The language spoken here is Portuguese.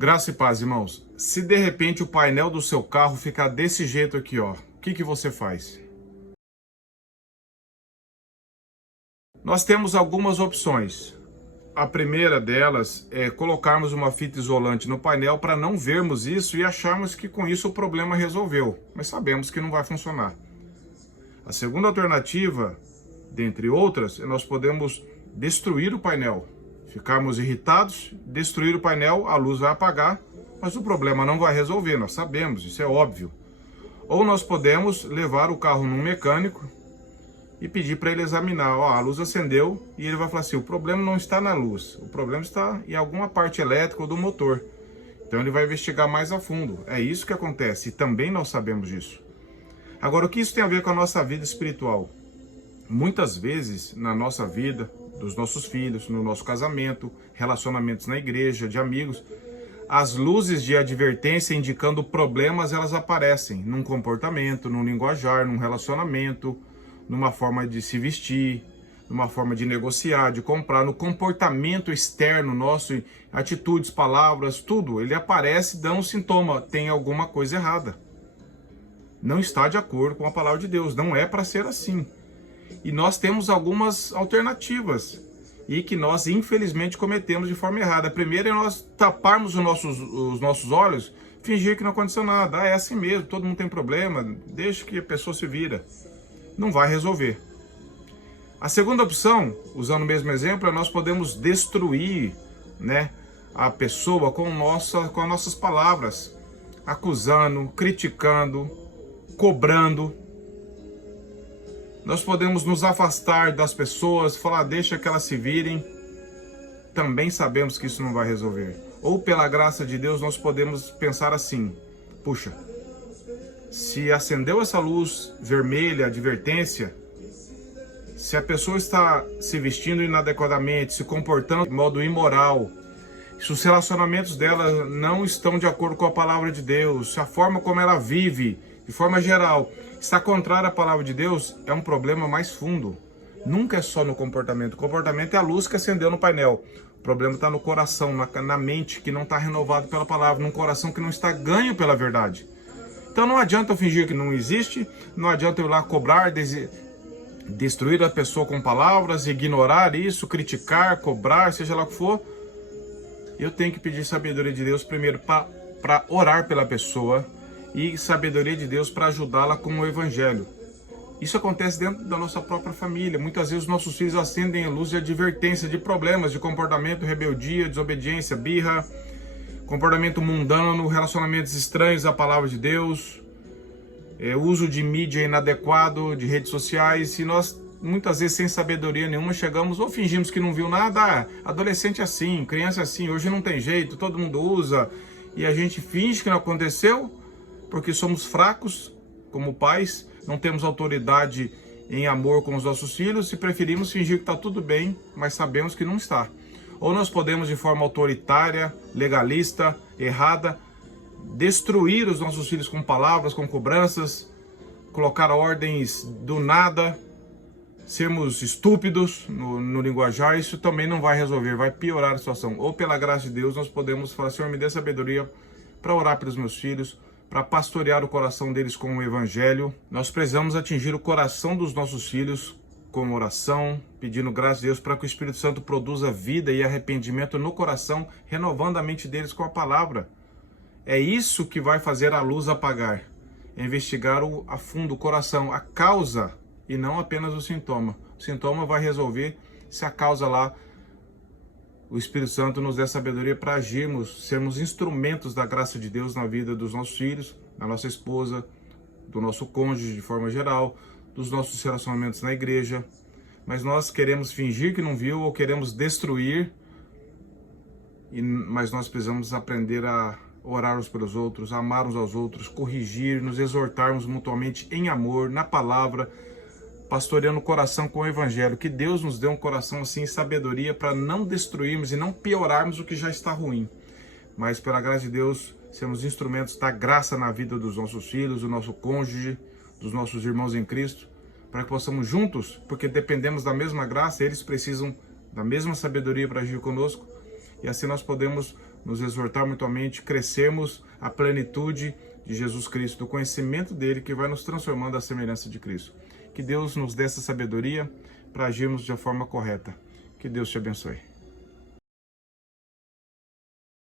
Graça e paz, irmãos. Se de repente o painel do seu carro ficar desse jeito aqui, ó, o que você faz? Nós temos algumas opções. A primeira delas é colocarmos uma fita isolante no painel para não vermos isso e acharmos que com isso o problema resolveu, mas sabemos que não vai funcionar. A segunda alternativa, dentre outras, é nós podemos destruir o painel. Ficarmos irritados, destruir o painel, a luz vai apagar, mas o problema não vai resolver, nós sabemos, isso é óbvio. Ou nós podemos levar o carro num mecânico e pedir para ele examinar, ó, a luz acendeu, e ele vai falar assim, o problema não está na luz, o problema está em alguma parte elétrica ou do motor. Então ele vai investigar mais a fundo, é isso que acontece, e também nós sabemos disso. Agora, o que isso tem a ver com a nossa vida espiritual? Muitas vezes, na nossa vida, dos nossos filhos, no nosso casamento, relacionamentos na igreja, de amigos, as luzes de advertência indicando problemas, elas aparecem num comportamento, num linguajar, num relacionamento, numa forma de se vestir, numa forma de negociar, de comprar, no comportamento externo nosso, atitudes, palavras, tudo, ele aparece dando um sintoma, tem alguma coisa errada. Não está de acordo com a palavra de Deus, não é para ser assim. E nós temos algumas alternativas e que nós infelizmente cometemos de forma errada. A primeira é nós taparmos os nossos olhos, fingir que não aconteceu nada. Ah, é assim mesmo, todo mundo tem problema, deixa que a pessoa se vira. Não vai resolver. A segunda opção, usando o mesmo exemplo, é nós podemos destruir, né, a pessoa com as nossas palavras, acusando, criticando, cobrando. Nós podemos nos afastar das pessoas, falar, deixa que elas se virem. Também sabemos que isso não vai resolver. Ou pela graça de Deus, nós podemos pensar assim, puxa, se acendeu essa luz vermelha, advertência, se a pessoa está se vestindo inadequadamente, se comportando de modo imoral, se os relacionamentos dela não estão de acordo com a palavra de Deus, se a forma como ela vive, de forma geral, está contrária à palavra de Deus, é um problema mais fundo. Nunca é só no comportamento. O comportamento é a luz que acendeu no painel. O problema está no coração, na mente que não está renovado pela palavra, num coração que não está ganho pela verdade. Então não adianta eu fingir que não existe, não adianta eu ir lá cobrar, destruir a pessoa com palavras, ignorar isso, criticar, cobrar, seja lá o que for. Eu tenho que pedir sabedoria de Deus primeiro para orar pela pessoa e sabedoria de Deus para ajudá-la com o evangelho. Isso acontece dentro da nossa própria família. Muitas vezes os nossos filhos acendem a luz de advertência de problemas, de comportamento, rebeldia, desobediência, birra, comportamento mundano, relacionamentos estranhos à palavra de Deus, uso de mídia inadequado, de redes sociais, e nós muitas vezes sem sabedoria nenhuma chegamos ou fingimos que não viu nada, adolescente é assim, criança é assim, hoje não tem jeito, todo mundo usa, e a gente finge que não aconteceu, porque somos fracos como pais, não temos autoridade em amor com os nossos filhos e preferimos fingir que está tudo bem, mas sabemos que não está. Ou nós podemos, de forma autoritária, legalista, errada, destruir os nossos filhos com palavras, com cobranças, colocar ordens do nada, sermos estúpidos no linguajar. Isso também não vai resolver, vai piorar a situação. Ou pela graça de Deus nós podemos falar, Senhor, me dê sabedoria para orar pelos meus filhos, para pastorear o coração deles com o evangelho. Nós precisamos atingir o coração dos nossos filhos com oração, pedindo graça a Deus para que o Espírito Santo produza vida e arrependimento no coração, renovando a mente deles com a palavra. É isso que vai fazer a luz apagar, é investigar a fundo o coração, a causa e não apenas o sintoma. O sintoma vai resolver se a causa lá, o Espírito Santo nos dê sabedoria para agirmos, sermos instrumentos da graça de Deus na vida dos nossos filhos, da nossa esposa, do nosso cônjuge de forma geral, dos nossos relacionamentos na igreja. Mas nós queremos fingir que não viu ou queremos destruir, mas nós precisamos aprender a orar uns pelos outros, amar uns aos outros, corrigir, nos exortarmos mutuamente em amor, na palavra, pastoreando o coração com o evangelho. Que Deus nos dê um coração assim, sabedoria, para não destruirmos e não piorarmos o que já está ruim. Mas pela graça de Deus, sermos instrumentos da graça na vida dos nossos filhos, do nosso cônjuge, dos nossos irmãos em Cristo, para que possamos juntos, porque dependemos da mesma graça, eles precisam da mesma sabedoria para agir conosco, e assim nós podemos nos exortar mutuamente, crescermos a plenitude de Jesus Cristo, do conhecimento dele, que vai nos transformando à semelhança de Cristo. Que Deus nos dê essa sabedoria para agirmos de forma correta. Que Deus te abençoe.